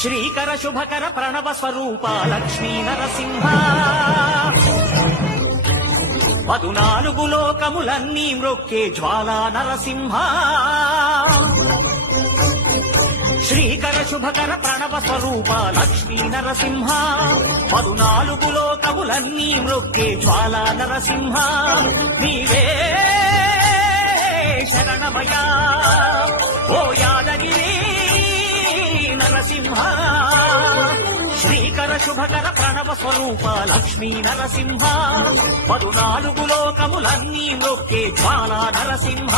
శ్రీకర శుభకర ప్రణవ స్వరూప లక్ష్మీ నరసింహ 14 లోకములన్నీ మ్రొక్కే జ్వాలా నరసింహ శ్రీకర శుభకర ప్రణవ స్వరూప లక్ష్మీ నరసింహ 14 లోకములన్నీ మ్రొక్కే జ్వాలా నరసింహ నీవే శరణమయా ఓ యాదగిరి నరసింహ శ్రీకర శుభకర ప్రణవ స్వరూప లక్ష్మీ నరసింహ 14 లోకములన్నీ మ్రొక్కే జ్వాలా నరసింహ